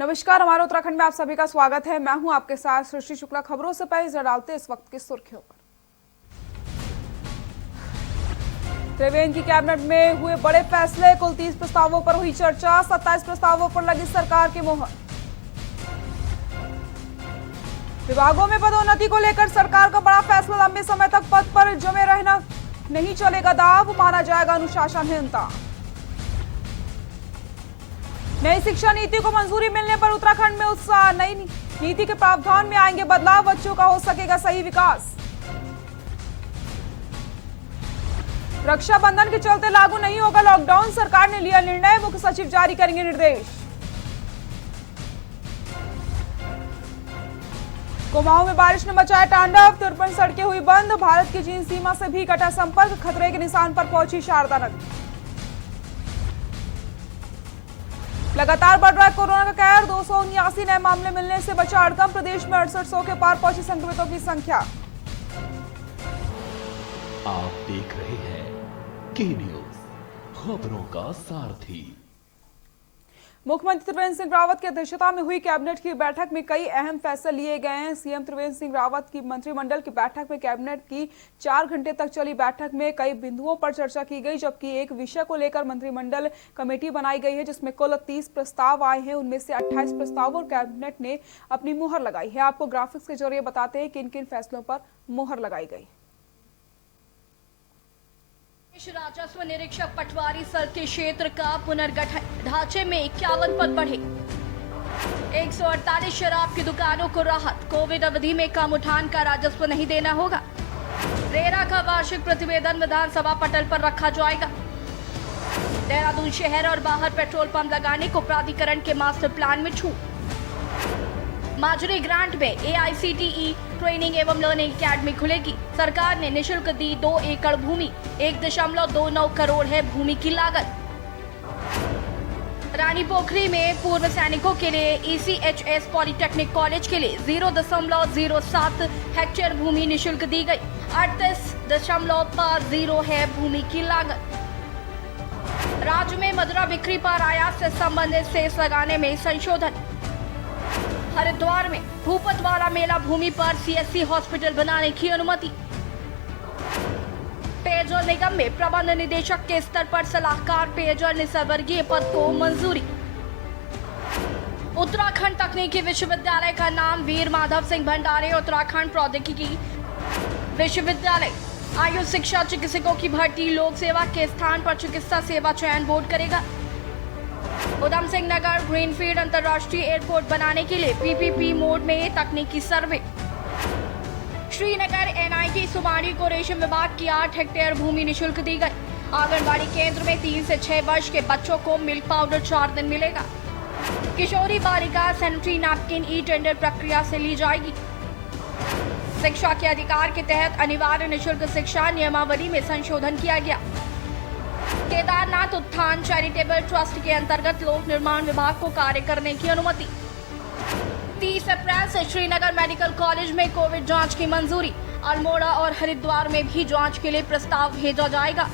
नमस्कार, हमारे उत्तराखंड में आप सभी का स्वागत है। मैं हूं आपके साथ सृष्टि शुक्ला। खबरों से पहले नजर डालते इस वक्त की सुर्खियों पर। त्रिवेंद्र की कैबिनेट में हुए बड़े फैसले, कुल 30 प्रस्तावों पर हुई चर्चा, 27 प्रस्तावों पर लगी सरकार की मोहर। विभागों में पदोन्नति को लेकर सरकार का बड़ा फैसला, लंबे समय तक पद पर जमे रहना नहीं चलेगा दाव, माना जाएगा अनुशासनहीनता। नई शिक्षा नीति को मंजूरी मिलने पर उत्तराखंड में उत्साह, नई नीति के प्रावधान में आएंगे बदलाव, बच्चों का हो सकेगा सही विकास। रक्षाबंधन के चलते लागू नहीं होगा लॉकडाउन, सरकार ने लिया निर्णय, मुख्य सचिव जारी करेंगे निर्देश। कुमाऊं में बारिश ने मचाया तांडव, 53 सड़कें हुई बंद, भारत की चीन सीमा से भी कटा संपर्क, खतरे के निशान पर पहुंची शारदा नदी। लगातार बढ़ रहा है कोरोना का कहर, 279 नए मामले मिलने से बचा अड़कम, प्रदेश में 6800 के पार पहुंची संक्रमितों की संख्या। आप देख रहे हैं के न्यूज, खबरों का सारथी। मुख्यमंत्री त्रिवेंद्र सिंह रावत की अध्यक्षता में हुई कैबिनेट की बैठक में कई अहम फैसले लिए गए हैं। सीएम त्रिवेंद्र सिंह रावत की मंत्रिमंडल की बैठक में कैबिनेट की 4 घंटे तक चली बैठक में कई बिंदुओं पर चर्चा की गई, जबकि एक विषय को लेकर मंत्रिमंडल कमेटी बनाई गई है जिसमें कुल 30 प्रस्ताव आए हैं। उनमें से 28 प्रस्तावों पर कैबिनेट ने अपनी मुहर लगाई है। आपको ग्राफिक्स के जरिए बताते हैं किन किन फैसलों पर मुहर लगाई गई। राजस्व निरीक्षक पटवारी सर के क्षेत्र का पुनर्गठन, ढांचे में 51 पद बढ़े। 148 शराब की दुकानों को राहत, कोविड अवधि में कम उठान का राजस्व नहीं देना होगा। रेरा का वार्षिक प्रतिवेदन विधानसभा पटल पर रखा जाएगा। देहरादून शहर और बाहर पेट्रोल पंप लगाने को प्राधिकरण के मास्टर प्लान में छूट। माजुरी ग्रांट में AICTE ट्रेनिंग एवं लर्निंग अकेडमी खुलेगी। सरकार ने निशुल्क दी 2 एकड़ भूमि, 1.29 करोड़ है भूमि की लागत। रानी पोखरी में पूर्व सैनिकों के लिए ECHS पॉलिटेक्निक कॉलेज के लिए 0.07 हेक्टेयर भूमि निशुल्क दी गई। 38.50 है भूमि की लागत। राज्य में मदिरा बिक्री पर आयात से संबंधित सेस लगाने में संशोधन। हरिद्वार में भूपत वाला मेला भूमि पर CSC हॉस्पिटल बनाने की अनुमति। पेयजल निगम में प्रबंध निदेशक के स्तर पर सलाहकार पेयजल निसर्वर्गीय पद को मंजूरी। उत्तराखंड तकनीकी विश्वविद्यालय का नाम वीर माधव सिंह भंडारे उत्तराखंड प्रौद्योगिकी विश्वविद्यालय। आयु शिक्षा चिकित्सकों की भर्ती लोक सेवा के स्थान पर चिकित्सा सेवा चयन बोर्ड करेगा। उधम सिंह नगर ग्रीनफील्ड अंतर्राष्ट्रीय एयरपोर्ट बनाने के लिए PPP मोड में तकनीकी सर्वे। श्रीनगर NIT सुमाड़ी को रेशम विभाग की 8 हेक्टेयर भूमि निशुल्क दी गई। आंगनबाड़ी केंद्र में 3 से 6 वर्ष के बच्चों को मिल्क पाउडर 4 दिन मिलेगा। किशोरी बालिका सैनिटरी नैपकिन टेंडर प्रक्रिया से ली जाएगी। शिक्षा के अधिकार के तहत अनिवार्य निशुल्क शिक्षा नियमावली में संशोधन किया गया। केदारनाथ उत्थान चैरिटेबल ट्रस्ट के अंतर्गत लोक निर्माण विभाग को कार्य करने की अनुमति। 30 अप्रैल से श्रीनगर मेडिकल कॉलेज में कोविड जांच की मंजूरी। अल्मोड़ा और हरिद्वार में भी जांच के लिए प्रस्ताव भेजा जाएगा।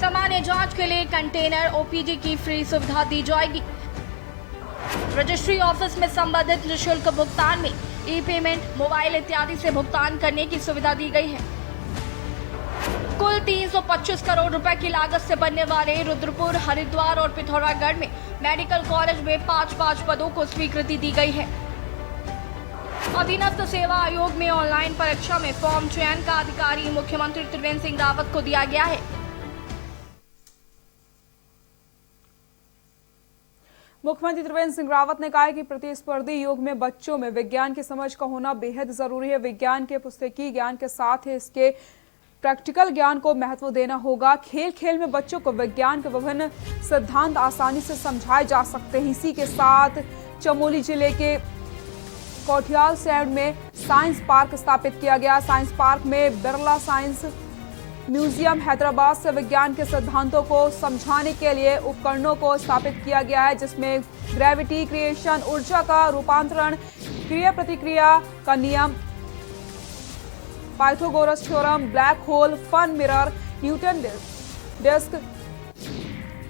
सामान्य जांच के लिए कंटेनर OPD की फ्री सुविधा दी जाएगी। रजिस्ट्री ऑफिस में संबंधित निःशुल्क भुगतान में ई-पेमेंट, मोबाइल इत्यादि से भुगतान करने की सुविधा दी गई है। कुल 325 करोड़ रुपए की लागत से बनने वाले रुद्रपुर, हरिद्वार और पिथौरागढ़ में मेडिकल कॉलेज में 5-5 पदों को स्वीकृति दी गई है। अधीनस्थ सेवा आयोग में ऑनलाइन परीक्षा में फॉर्म चयन का अधिकारी मुख्यमंत्री त्रिवेंद्र सिंह रावत को दिया गया है। मुख्यमंत्री त्रिवेंद्र सिंह रावत ने कहा है कि प्रतिस्पर्धी युग में बच्चों में विज्ञान की समझ का होना बेहद जरूरी है। विज्ञान के पुस्तकीय ज्ञान के साथ ही इसके प्रैक्टिकल ज्ञान को महत्व देना होगा। खेल खेल में बच्चों को विज्ञान के विभिन्न सिद्धांत आसानी से समझाए जा सकते हैं। इसी के साथ चमोली जिले के कोठियाल सैंड में साइंस पार्क स्थापित किया गया। साइंस पार्क में बिरला साइंस म्यूजियम हैदराबाद से विज्ञान के सिद्धांतों को समझाने के लिए उपकरणों को स्थापित किया गया है, जिसमें ग्रेविटी, क्रिएशन, ऊर्जा का रूपांतरण, क्रिया प्रतिक्रिया का नियम, Pythagoras theorem, black hole, fun mirror, Newton disc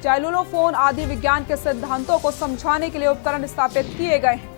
टेलुलोफोन आदि विज्ञान के सिद्धांतों को समझाने के लिए उपकरण स्थापित किए गए हैं।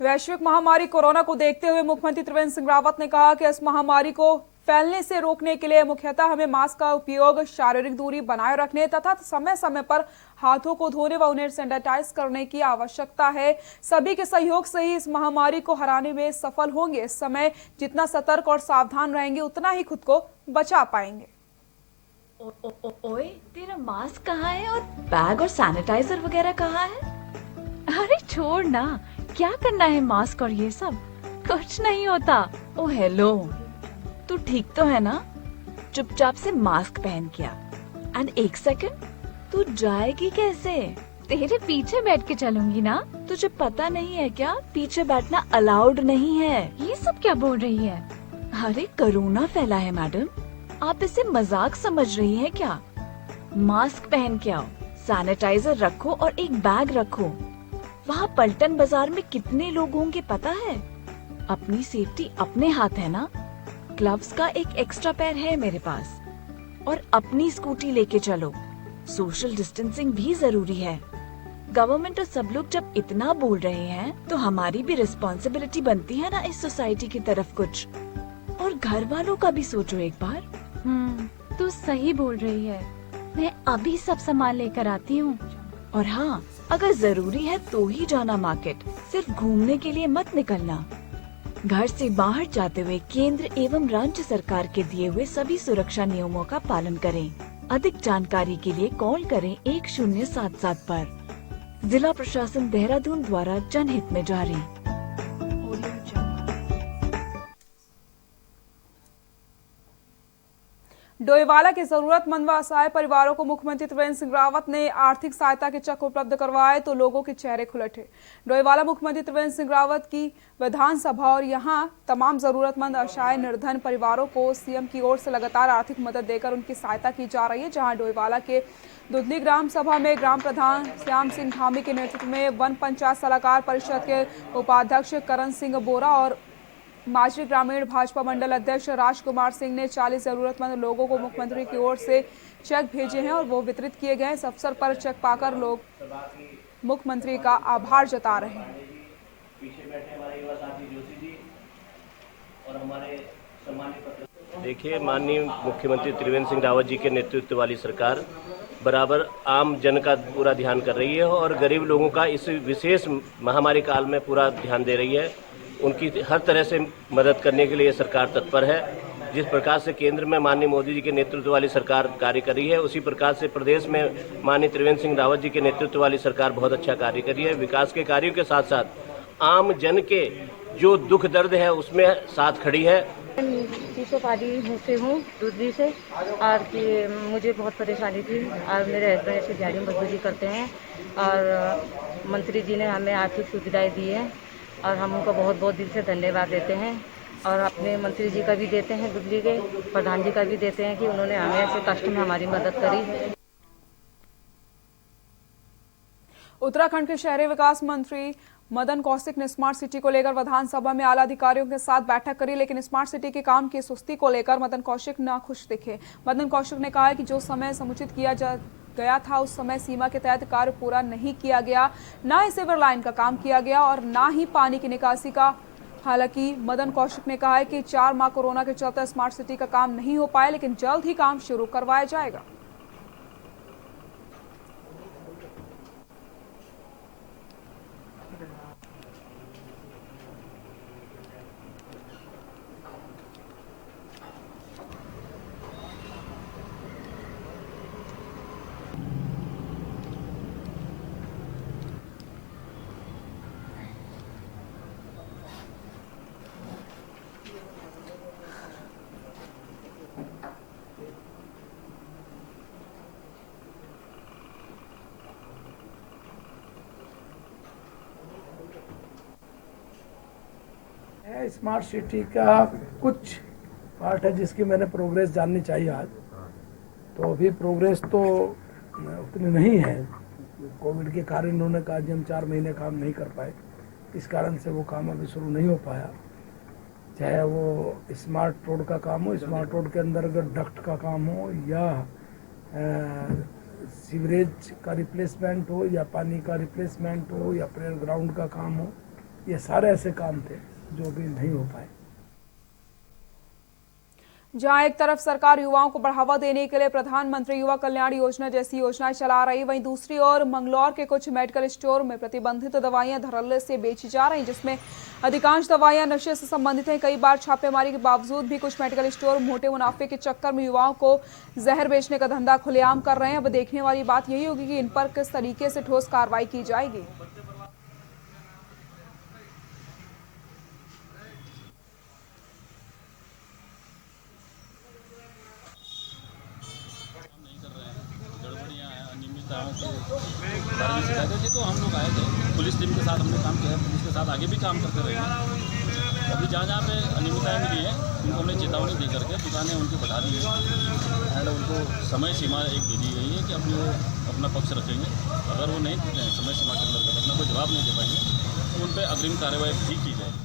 वैश्विक महामारी कोरोना को देखते हुए मुख्यमंत्री त्रिवेंद्र सिंह रावत ने कहा कि इस महामारी को फैलने से रोकने के लिए मुख्यतः हमें मास्क का उपयोग, शारीरिक दूरी बनाए रखने तथा समय समय पर हाथों को धोने व उन्हें सैनिटाइज करने की आवश्यकता है। सभी के सहयोग से ही इस महामारी को हराने में सफल होंगे। इस समय जितना सतर्क और सावधान रहेंगे उतना ही खुद को बचा पाएंगे। ओए, तेरा मास्क कहाँ है और बैग और सैनिटाइजर वगैरह कहाँ है? अरे छोड़ ना, क्या करना है मास्क और ये सब? कुछ नहीं होता। ओ हेलो, तू ठीक तो है ना? चुपचाप से मास्क पहन के आ। एंड एक सेकंड, तू जाएगी कैसे? तेरे पीछे बैठ के चलूंगी ना। तुझे पता नहीं है क्या, पीछे बैठना अलाउड नहीं है। ये सब क्या बोल रही है? अरे कोरोना फैला है मैडम, आप इसे मजाक समझ रही हैं क्या? मास्क पहन के आओ, सैनिटाइजर रखो और एक बैग रखो। वहाँ पलटन बाजार में कितने लोग होंगे पता है? अपनी सेफ्टी अपने हाथ है ना। ग्लव्स का एक एक्स्ट्रा पेयर है मेरे पास। और अपनी स्कूटी लेके चलो। सोशल डिस्टेंसिंग भी जरूरी है। गवर्नमेंट और सब लोग जब इतना बोल रहे हैं तो हमारी भी रिस्पॉन्सिबिलिटी बनती है ना इस सोसाइटी की तरफ कुछ। और घर वालों का भी सोचो एक बार। तू सही बोल रही है। मैं अभी सब सामान लेकर आती हूँ। और हाँ, अगर जरूरी है तो ही जाना मार्केट, सिर्फ घूमने के लिए मत निकलना। घर से बाहर जाते हुए केंद्र एवं राज्य सरकार के दिए हुए सभी सुरक्षा नियमों का पालन करें। अधिक जानकारी के लिए कॉल करें 1077 पर। जिला प्रशासन देहरादून द्वारा जनहित में जारी। डोईवाला के जरूरतमंद व असहाय परिवारों को मुख्यमंत्री त्रिवेंद्र सिंह रावत ने आर्थिक सहायता के चेक उपलब्ध करवाए तो लोगों के चेहरे खुल उठे। डोईवाला मुख्यमंत्री त्रिवेंद्र सिंह रावत की विधानसभा और यहां तमाम जरूरतमंद असहाय निर्धन परिवारों को सीएम की ओर से लगातार आर्थिक मदद देकर उनकी सहायता की जा रही है। जहां डोईवाला के दुधली ग्राम सभा में ग्राम प्रधान श्याम सिंह धामी के नेतृत्व में वन पंचायत सलाहकार परिषद के उपाध्यक्ष करण सिंह बोरा और माजरी ग्रामीण भाजपा मंडल अध्यक्ष राजकुमार सिंह ने 40 जरूरतमंद लोगों को मुख्यमंत्री की ओर से चेक भेजे हैं और वो वितरित किए गए। इस अवसर पर चेक पाकर लोग मुख्यमंत्री का आभार जता रहे हैं। देखिए, माननीय मुख्यमंत्री त्रिवेंद्र सिंह रावत जी के नेतृत्व वाली सरकार बराबर आम जन का पूरा ध्यान कर रही है और गरीब लोगों का इस विशेष महामारी काल में पूरा ध्यान दे रही है। उनकी हर तरह से मदद करने के लिए सरकार तत्पर है। जिस प्रकार से केंद्र में माननीय मोदी जी के नेतृत्व वाली सरकार कार्य कर रही है, उसी प्रकार से प्रदेश में माननीय त्रिवेंद्र सिंह रावत जी के नेतृत्व वाली सरकार बहुत अच्छा कार्य कर रही है। विकास के कार्यों के साथ साथ आम जन के जो दुख दर्द है उसमें साथ खड़ी है। पाली से हूँ, दुधली से, और कि मुझे बहुत परेशानी थी और मेरे हस्बैंड ऐसे दिहाड़ी मजदूरी करते हैं और मंत्री जी ने हमें आर्थिक सुविधाएं दी है और हम उनको बहुत बहुत दिल से धन्यवाद देते हैं और अपने मंत्री जी का भी देते हैं, दुधली के प्रधान जी का भी देते हैं कि उन्होंने हमें ऐसे कष्ट में हमारी मदद करी। उत्तराखंड के शहरी विकास मंत्री मदन कौशिक ने स्मार्ट सिटी को लेकर विधानसभा में आला अधिकारियों के साथ बैठक करी, लेकिन स्मार्ट सिटी के काम की सुस्ती को लेकर मदन कौशिक नाखुश दिखे। मदन कौशिक ने कहा है कि जो समय समुचित किया गया था उस समय सीमा के तहत कार्य पूरा नहीं किया गया, ना ही सीवर लाइन का काम किया गया और ना ही पानी की निकासी का। हालांकि मदन कौशिक ने कहा है कि 4 माह कोरोना के चलते स्मार्ट सिटी का काम नहीं हो पाया, लेकिन जल्द ही काम शुरू करवाया जाएगा। स्मार्ट सिटी का कुछ पार्ट है जिसकी मैंने प्रोग्रेस जाननी चाहिए आज। तो अभी प्रोग्रेस तो उतनी नहीं है, कोविड के कारण इन्होंने कहा कि हम 4 महीने काम नहीं कर पाए, इस कारण से वो काम अभी शुरू नहीं हो पाया। चाहे वो स्मार्ट रोड का काम हो, स्मार्ट रोड के अंदर अगर डक्ट का काम हो या सीवरेज का रिप्लेसमेंट हो या पानी का रिप्लेसमेंट हो या प्रेयर ग्राउंड का काम हो, ये सारे ऐसे काम थे जो भी नहीं हो पाए। जहां एक तरफ सरकार युवाओं को बढ़ावा देने के लिए प्रधानमंत्री युवा कल्याण योजना जैसी योजनाएं चला रही, वहीं दूसरी ओर मंगलौर के कुछ मेडिकल स्टोर में प्रतिबंधित दवाइयां धड़ल्ले से बेची जा रही, जिसमें अधिकांश दवाइयां नशे से संबंधित हैं। कई बार छापेमारी के बावजूद भी कुछ मेडिकल स्टोर मोटे मुनाफे के चक्कर में युवाओं को जहर बेचने का धंधा खुलेआम कर रहे हैं। अब देखने वाली बात यही होगी कि इन पर किस तरीके से ठोस कार्रवाई की जाएगी। तो हम लोग आए थे, पुलिस टीम के साथ हमने काम किया है, पुलिस के साथ आगे भी काम करते रहेंगे। अभी जहाँ जहाँ पे अनियमितताएँ मिली हैं उनको हमने चेतावनी दे करके दुकानें उनकी बढ़ा दी है एंड उनको समय सीमा एक दे दी गई है कि अपनी वो अपना पक्ष रखेंगे। अगर वो नहीं समय सीमा के अंदर अपना कोई जवाब नहीं दे पाएंगे तो उन पर अग्रिम कार्रवाई भी की जाएगी।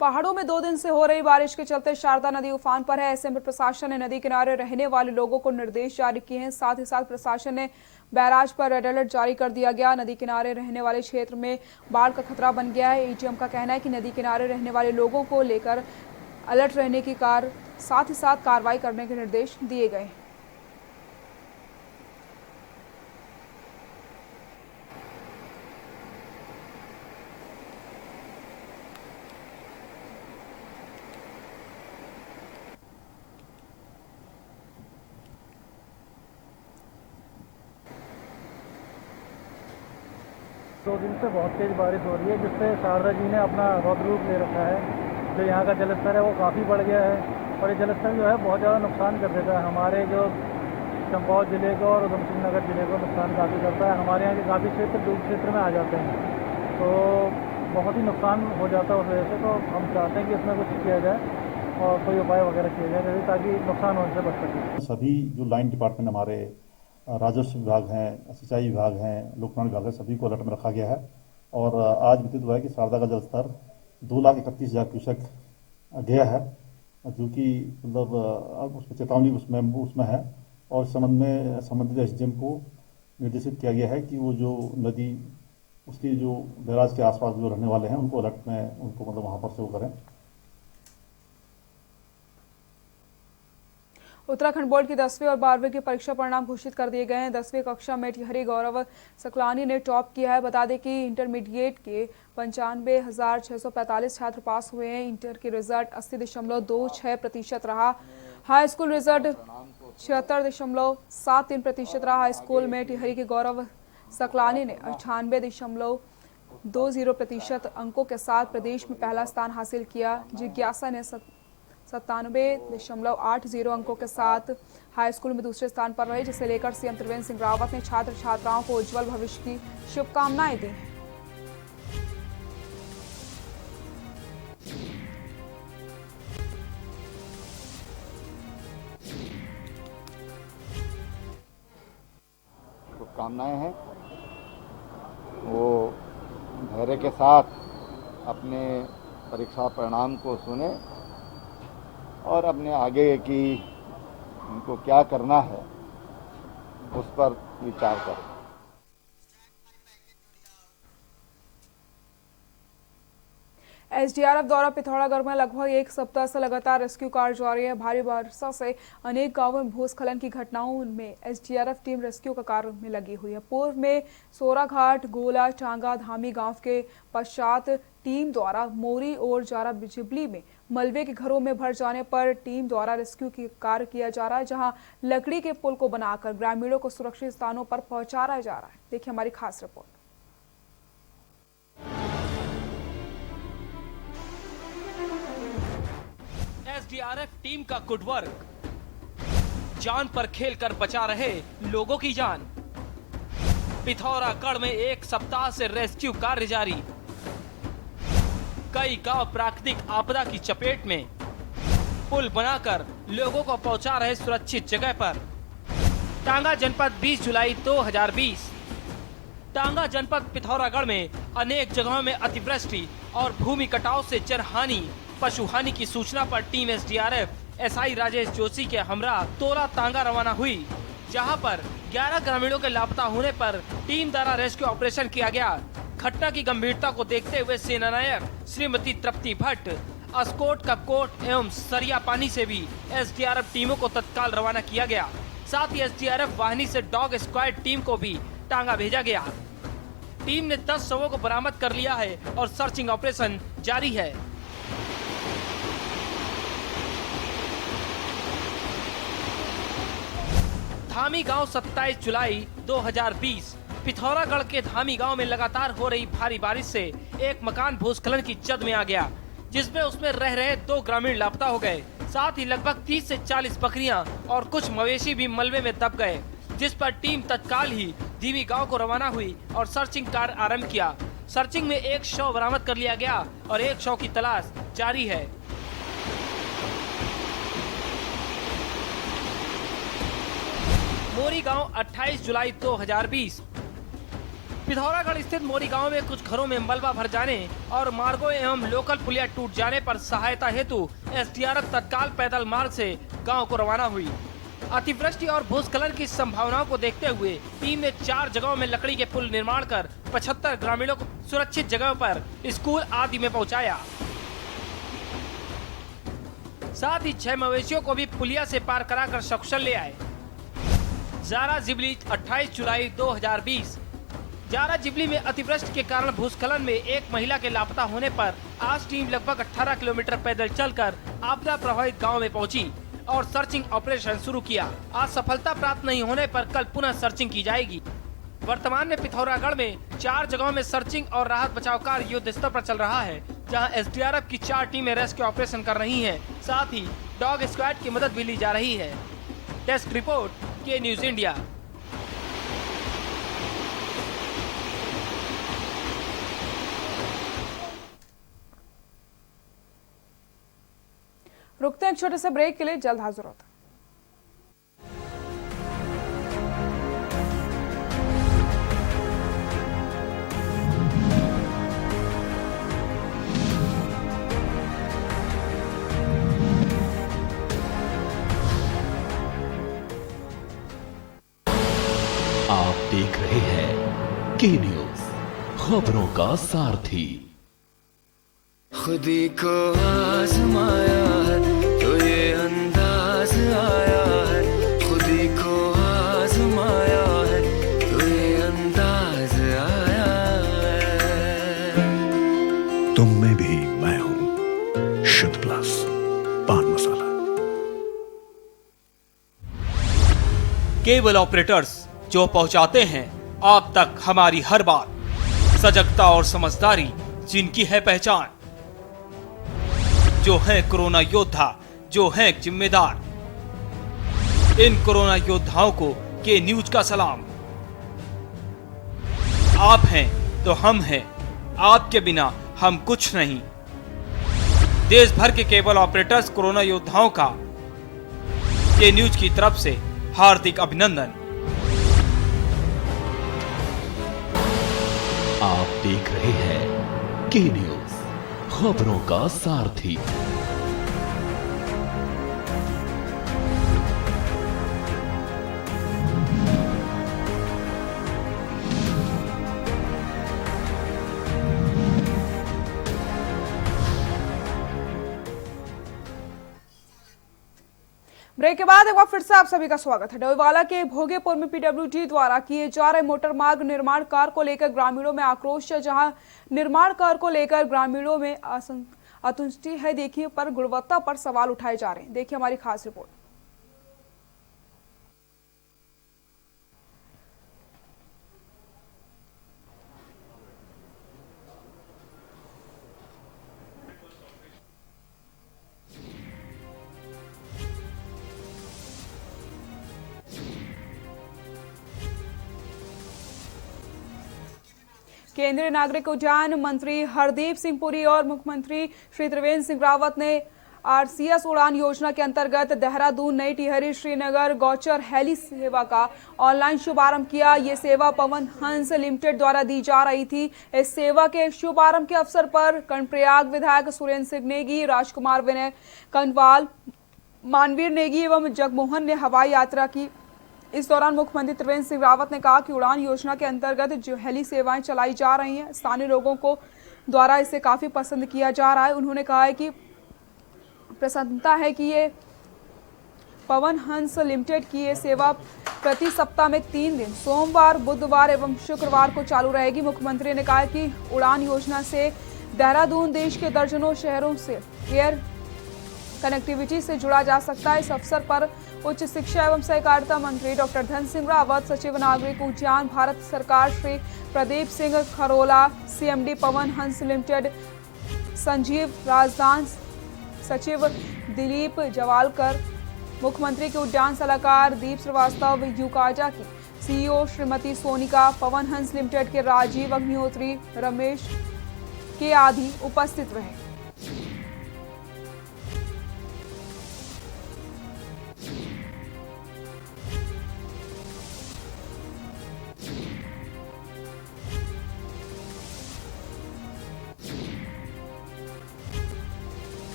पहाड़ों में 2 दिन से हो रही बारिश के चलते शारदा नदी उफान पर है। ऐसे में प्रशासन ने नदी किनारे रहने वाले लोगों को निर्देश जारी किए हैं। साथ ही साथ प्रशासन ने बैराज पर रेड अलर्ट जारी कर दिया गया। नदी किनारे रहने वाले क्षेत्र में बाढ़ का खतरा बन गया है। एजीएम का कहना है कि नदी किनारे रहने वाले लोगों को लेकर अलर्ट रहने की साथ ही साथ कार्रवाई करने के निर्देश दिए गए। दो दिन से बहुत तेज़ बारिश हो रही है, जिससे शारदा जी ने अपना रौद्र रूप ले रखा है। जो यहाँ का जलस्तर है वो काफ़ी बढ़ गया है और ये जलस्तर जो है बहुत ज़्यादा नुकसान कर देता है। हमारे जो चंपावत जिले को और उधम सिंह नगर जिले को नुकसान काफ़ी करता है। हमारे यहाँ के काफ़ी क्षेत्र डूब क्षेत्र में आ जाते हैं, तो बहुत ही नुकसान हो जाता है उस वजह से। तो हम चाहते हैं कि इसमें कुछ किया जाए और कोई उपाय वगैरह किए जाए ताकि नुकसान होने से बच सके। सभी जो लाइन डिपार्टमेंट हमारे राजस्व विभाग हैं, सिंचाई विभाग हैं, लोक निर्माण विभाग है, सभी को अलर्ट में रखा गया है। और आज व्यतीत हुआ है कि शारदा का जलस्तर 2,31,000 क्यूसेक गया है, जो कि मतलब अब उसमें चेतावनी उसमें है। और इस संबंध में संबंधित एसडीएम को निर्देशित किया गया है कि वो जो नदी उसकी जो बैराज के आसपास जो रहने वाले हैं उनको अलर्ट में उनको मतलब वहाँ पर से वो करें। उत्तराखंड बोर्ड की 10वीं और 12वीं की परीक्षा परिणाम घोषित कर दिए गए हैं। 10वीं कक्षा में टिहरी गौरव सकलानी ने टॉप किया है। बता दें कि इंटरमीडिएट के 95,645 छात्र पास हुए हैं। इंटर की रिजल्ट 80.26% रहा। हाई स्कूल रिजल्ट 76.73% रहा। हाई स्कूल में टिहरी के गौरव सकलानी ने 98.20% अंकों के साथ प्रदेश में पहला स्थान हासिल किया। जिज्ञासा ने 97.80 अंकों के साथ हाई स्कूल में दूसरे स्थान पर रहे, जिसे लेकर सीएम त्रिवेंद्र सिंह रावत ने छात्र छात्राओं को उज्जवल भविष्य की शुभकामनाएं दी। शुभकामनाएं हैं, वो धैर्य के साथ अपने परीक्षा परिणाम को सुने और अपने आगे की उनको क्या करना है उस पर विचार करें। एसडीआरएफ द्वारा पिथौरागढ़ में लगभग 1 सप्ताह से लगातार रेस्क्यू कार्य जारी है। भारी वर्षा से अनेक गांवों में भूस्खलन की घटनाओं में एसडीआरएफ टीम रेस्क्यू का कार्य में लगी हुई है। पूर्व में सोराघाट, गोला, टांगा, धामी गांव के पश्चात टीम द्वारा मोरी और जारा बिजबली में मलबे के घरों में भर जाने पर टीम द्वारा रेस्क्यू की कार्य किया जा रहा है, जहां लकड़ी के पुल को बनाकर ग्रामीणों को सुरक्षित स्थानों पर पहुंचाया जा रहा है। देखिए हमारी खास रिपोर्ट। एसडीआरएफ टीम का गुड वर्क, जान पर खेलकर बचा रहे लोगों की जान। पिथौरागढ़ में एक सप्ताह से रेस्क्यू कार्य जारी। कई गांव प्राकृतिक आपदा की चपेट में, पुल बनाकर लोगों को पहुंचा रहे सुरक्षित जगह पर। टांगा जनपद 20 जुलाई 2020। टांगा जनपद पिथौरागढ़ में अनेक जगहों में अतिवृष्टि और भूमि कटाव से जनहानि, पशु हानि की सूचना पर team SDRF SI Rajesh Joshi के हमरा तोला टांगा रवाना हुई, जहां पर 11 ग्रामीणों के लापता होने पर टीम द्वारा रेस्क्यू ऑपरेशन किया गया। घटना की गंभीरता को देखते हुए सेनानायक श्रीमती तृप्ति भट्ट, अस्कोट, कपकोट एवं सरिया पानी से भी एसडीआरएफ टीमों को तत्काल रवाना किया गया। साथ ही एसडीआरएफ वाहिनी से डॉग स्क्वाड टीम को भी टांगा भेजा गया। टीम ने 10 शवों को बरामद कर लिया है और सर्चिंग ऑपरेशन जारी है। धामी गांव 27 जुलाई 2020। पिथौरागढ़ के धामी गांव में लगातार हो रही भारी बारिश से एक मकान भूस्खलन की जद में आ गया, जिसमें उसमें रह रहे 2 ग्रामीण लापता हो गए। साथ ही लगभग 30 से 40 बकरियां और कुछ मवेशी भी मलबे में दब गए, जिस पर टीम तत्काल ही धीमी गांव को रवाना हुई और सर्चिंग कार्य आरंभ किया। सर्चिंग में एक शव बरामद कर लिया गया और एक शव की तलाश जारी है। मोरी गांव 28 जुलाई 2020। पिथौरागढ़ स्थित मोरी गांव में कुछ घरों में मलबा भर जाने और मार्गों एवं लोकल पुलिया टूट जाने पर सहायता हेतु एसडीआरएफ तत्काल पैदल मार्ग से गांव को रवाना हुई। अतिवृष्टि और भूस्खलन की संभावनाओं को देखते हुए टीम ने 4 जगहों में लकड़ी के पुल निर्माण कर 75 ग्रामीणों को सुरक्षित जगहों पर स्कूल आदि में पहुंचाया। साथ ही 6 मवेशियों को भी पुलिया से पार कराकर सकुशल ले आए। जारा जिबली 28 जुलाई 2020। जारा जिबली में अतिवृष्टि के कारण भूस्खलन में एक महिला के लापता होने पर आज टीम लगभग 18 किलोमीटर पैदल चलकर आपदा प्रभावित गांव में पहुंची और सर्चिंग ऑपरेशन शुरू किया। आज सफलता प्राप्त नहीं होने पर कल पुनः सर्चिंग की जाएगी। वर्तमान में पिथौरागढ़ में 4 जगहों में सर्चिंग और राहत बचाव कार्य युद्ध स्तर पर चल रहा है, जहां एसडीआरएफ की 4 टीमें रेस्क्यू ऑपरेशन कर रही हैं। साथ ही डॉग स्क्वाड की मदद भी ली जा रही है। टेस्ट रिपोर्ट के न्यूज इंडिया। रुकते हैं एक छोटे से ब्रेक के लिए, जल्द हाजिर होता है। आप देख रहे हैं के न्यूज, खबरों का सारथी। खुदी को आजमाया है तो ये अंदाज आया है, खुदी को आजमाया है तो ये अंदाज आया है। तुम में भी मैं हूं, शुद्ध प्लस पान मसाला। केबल ऑपरेटर्स जो पहुंचाते हैं आप तक हमारी हर बात, सजगता और समझदारी जिनकी है पहचान, जो है कोरोना योद्धा, जो है जिम्मेदार। इन कोरोना योद्धाओं को के न्यूज का सलाम। आप हैं तो हम हैं, आपके बिना हम कुछ नहीं। देश भर के केबल ऑपरेटर्स कोरोना योद्धाओं का के न्यूज की तरफ से हार्दिक अभिनंदन। आप देख रहे हैं के न्यूज, खबरों का सारथी। ब्रेक के बाद एक बार फिर से आप सभी का स्वागत है। डोईवाला के भोगेपुर में पीडब्ल्यूडी द्वारा किए जा रहे मोटर मार्ग निर्माण कार्य को लेकर ग्रामीणों में आक्रोश है, जहां निर्माण कार्य को लेकर ग्रामीणों में असंतुष्टि है। देखिए पर गुणवत्ता पर सवाल उठाए जा रहे हैं। देखिए हमारी खास रिपोर्ट। केंद्रीय नागरिक उड्डयन मंत्री हरदीप सिंह पुरी और मुख्यमंत्री श्री त्रिवेंद्र सिंह रावत ने आरसीएस उड़ान योजना के अंतर्गत देहरादून नई टिहरी श्रीनगर गौचर हेली सेवा का ऑनलाइन शुभारंभ किया। ये सेवा पवन हंस लिमिटेड द्वारा दी जा रही थी। इस सेवा के शुभारंभ के अवसर पर कर्णप्रयाग विधायक सुरेंद्र सिंह नेगी, राजकुमार विनय कनवाल, मानवीर नेगी एवं जगमोहन ने हवाई यात्रा की। इस दौरान मुख्यमंत्री त्रिवेंद्र सिंह रावत ने कहा कि उड़ान योजना के अंतर्गत जो हेली सेवाएं चलाई जा रही हैं, स्थानीय लोगों को द्वारा इसे काफी पसंद किया जा रहा है। उन्होंने कहा है कि प्रसन्नता है कि ये पवन हंस लिमिटेड की ये सेवा प्रति सप्ताह में 3 दिन सोमवार, बुधवार एवं शुक्रवार को चालू रहेगी। मुख्यमंत्री ने कहा कि उड़ान योजना से देहरादून देश के दर्जनों शहरों से एयर कनेक्टिविटी से जुड़ा जा सकता है। इस अवसर पर उच्च शिक्षा एवं सहकारिता मंत्री डॉक्टर धन सिंह रावत, सचिव नागरिक उड्डयन भारत सरकार श्री प्रदीप सिंह खरोला, सीएमडी पवन हंस लिमिटेड संजीव राजदान, सचिव दिलीप जवालकर, मुख्यमंत्री के उड्डयन सलाहकार दीप श्रीवास्तव, यूकाजा की सीईओ श्रीमती सोनिका, पवन हंस लिमिटेड के राजीव अग्निहोत्री, रमेश के आदि उपस्थित रहे।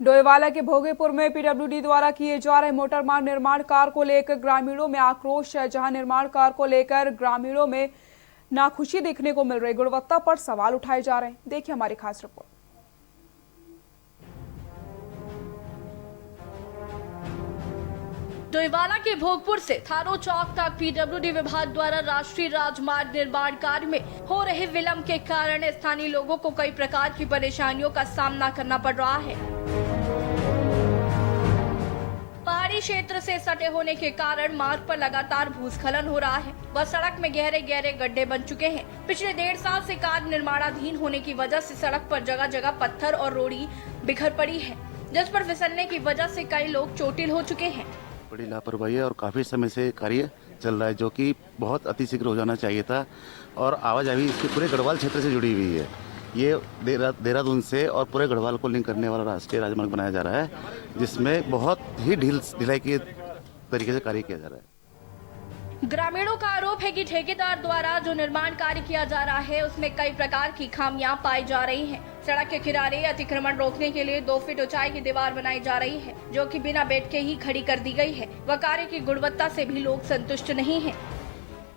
डोईवाला के भोगेपुर में पीडब्ल्यूडी द्वारा किए जा रहे मोटरमार्ग निर्माण कार्य को लेकर ग्रामीणों में आक्रोश है। जहां निर्माण कार्य को लेकर ग्रामीणों में नाखुशी देखने को मिल रही, गुणवत्ता पर सवाल उठाए जा रहे हैं। देखिए हमारी खास रिपोर्ट। डोईवाला के भोगपुर से थारो चौक तक पीडब्ल्यूडी विभाग द्वारा राष्ट्रीय राजमार्ग निर्माण कार्य में हो रहे विलंब के कारण स्थानीय लोगों को कई प्रकार की परेशानियों का सामना करना पड़ रहा है। पहाड़ी क्षेत्र से सटे होने के कारण मार्ग पर लगातार भूस्खलन हो रहा है व सड़क में गहरे गहरे गड्ढे बन चुके हैं। पिछले 1.5 साल से कार्य निर्माणाधीन होने की वजह से सड़क पर जगह जगह पत्थर और रोड़ी बिखर पड़ी है, जिस पर फिसलने की वजह से कई लोग चोटिल हो चुके हैं। बड़ी लापरवाही है और काफ़ी समय से कार्य चल रहा है, जो कि बहुत अतिशीघ्र हो जाना चाहिए था। और आवाजाही इसके पूरे गढ़वाल क्षेत्र से जुड़ी हुई है। ये देहरादून से और पूरे गढ़वाल को लिंक करने वाला राष्ट्रीय राजमार्ग बनाया जा रहा है, जिसमें बहुत ही ढिलाई के तरीके से कार्य किया जा रहा है। ग्रामीणों का आरोप है कि ठेकेदार द्वारा जो निर्माण कार्य किया जा रहा है उसमें कई प्रकार की खामियां पाई जा रही हैं। सड़क के किनारे अतिक्रमण रोकने के लिए 2 फीट ऊंचाई की दीवार बनाई जा रही है, जो कि बिना बेड के ही खड़ी कर दी गई है। व कार्य की गुणवत्ता से भी लोग संतुष्ट नहीं हैं।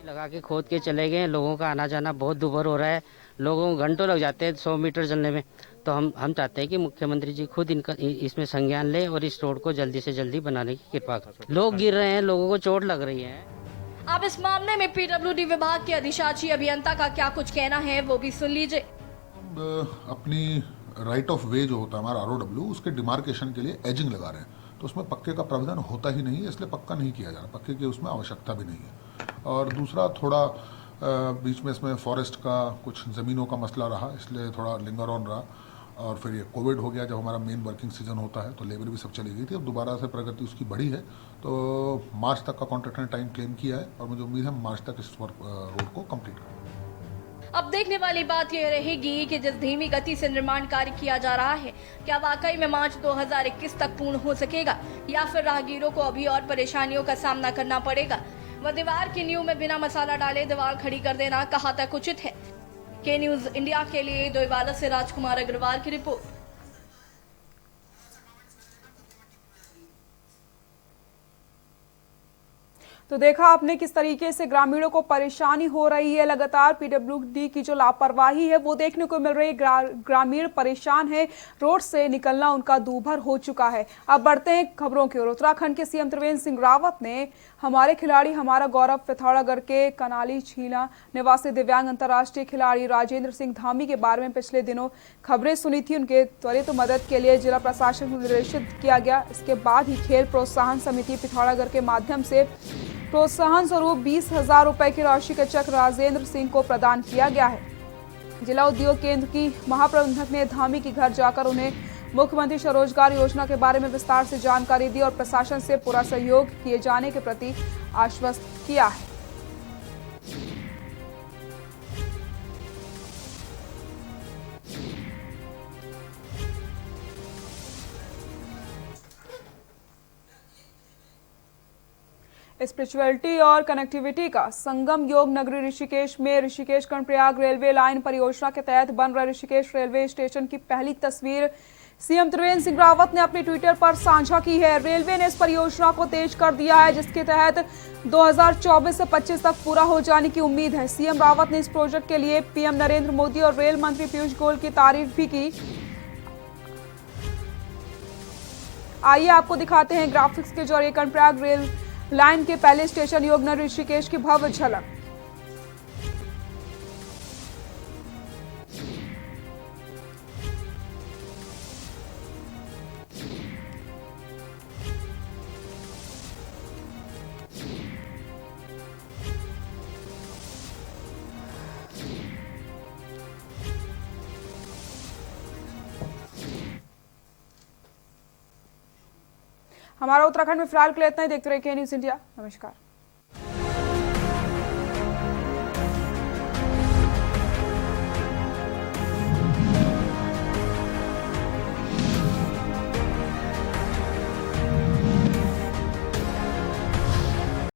लगा के खोद के चले गए, लोगों का आना जाना बहुत दुभर हो रहा है, लोगों को घंटों लग जाते हैं 100 मीटर चलने में। तो हम चाहते हैं कि मुख्यमंत्री जी खुद इसमें संज्ञान ले और इस रोड को जल्दी से जल्दी बनाने की कृपा करें। लोग गिर रहे हैं, लोगों को चोट लग रही है। अब इस मामले में पीडब्ल्यूडी विभाग के अधिशासी अभियंता का क्या कुछ कहना है, वो भी सुन लीजिए। अपनी राइट ऑफ वे जो होता है हमारा ROW, उसके डिमार्केशन के लिए एजिंग लगा रहे हैं, तो उसमें पक्के का प्रावधान होता ही नहीं है, इसलिए पक्का नहीं किया जा रहा। पक्के की उसमें आवश्यकता भी नहीं है। और दूसरा, थोड़ा बीच में इसमें फॉरेस्ट का कुछ ज़मीनों का मसला रहा, इसलिए थोड़ा लिंगर ऑन रहा। और फिर ये कोविड हो गया, जब हमारा मेन वर्किंग सीजन होता है तो लेबर भी सब चली गई थी। अब दोबारा से प्रगति उसकी बढ़ी है, तो मार्च तक का कॉन्ट्रैक्टर ने टाइम क्लेम किया है और मुझे उम्मीद है मार्च तक इस रोड को कंप्लीट करें। अब देखने वाली बात यह रहेगी कि जिस धीमी गति से निर्माण कार्य किया जा रहा है, क्या वाकई में मार्च 2021 तक पूर्ण हो सकेगा, या फिर राहगीरों को अभी और परेशानियों का सामना करना पड़ेगा। व दीवार की नींव में बिना मसाला डाले दीवार खड़ी कर देना कहाँ तक उचित है। के न्यूज इंडिया के लिए डोईवाला से राजकुमार अग्रवाल की रिपोर्ट। तो देखा आपने किस तरीके से ग्रामीणों को परेशानी हो रही है। लगातार पीडब्ल्यूडी की जो लापरवाही है वो देखने को मिल रही है। ग्रामीण परेशान है, रोड से निकलना उनका दूभर हो चुका है। अब बढ़ते हैं खबरों की ओर। उत्तराखंड के सीएम त्रिवेंद्र सिंह रावत ने हमारे खिलाड़ी हमारा गौरव पिथौरागढ़ के कनाली छीला निवासी दिव्यांग अंतर्राष्ट्रीय खिलाड़ी राजेंद्र सिंह धामी के बारे में पिछले दिनों खबरें सुनी थी। उनके त्वरित मदद के लिए जिला प्रशासन को निर्देशित किया गया। इसके बाद ही खेल प्रोत्साहन समिति पिथौरागढ़ के माध्यम से प्रोत्साहन स्वरूप 20,000 रुपए की राशि का चेक राजेंद्र सिंह को प्रदान किया गया है। जिला उद्योग केंद्र की महाप्रबंधक ने धामी के घर जाकर उन्हें मुख्यमंत्री स्वरोजगार योजना के बारे में विस्तार से जानकारी दी और प्रशासन से पूरा सहयोग किए जाने के प्रति आश्वस्त किया है। स्पिरिचुअलिटी और कनेक्टिविटी का संगम योग नगरी ऋषिकेश में ऋषिकेश कर्णप्रयाग रेलवे लाइन परियोजना के तहत बन रहे ऋषिकेश रेलवे स्टेशन की पहली तस्वीर सीएम त्रिवेंद्र सिंह रावत ने अपने ट्विटर पर साझा की है। रेलवे ने इस परियोजना को तेज कर दिया है, जिसके तहत 2024 से 25 तक पूरा हो जाने की उम्मीद है। सीएम रावत ने इस प्रोजेक्ट के लिए पीएम नरेंद्र मोदी और रेल मंत्री पीयूष गोयल की तारीफ भी की। आइए आपको दिखाते हैं ग्राफिक्स के जरिए कर्णप्रयाग रेल लाइन के पहले स्टेशन योगनगर ऋषिकेश की भव्य झलक। हमारा उत्तराखंड में फिलहाल के लिए इतना ही। देखते रहिए के न्यूज़ इंडिया। नमस्कार।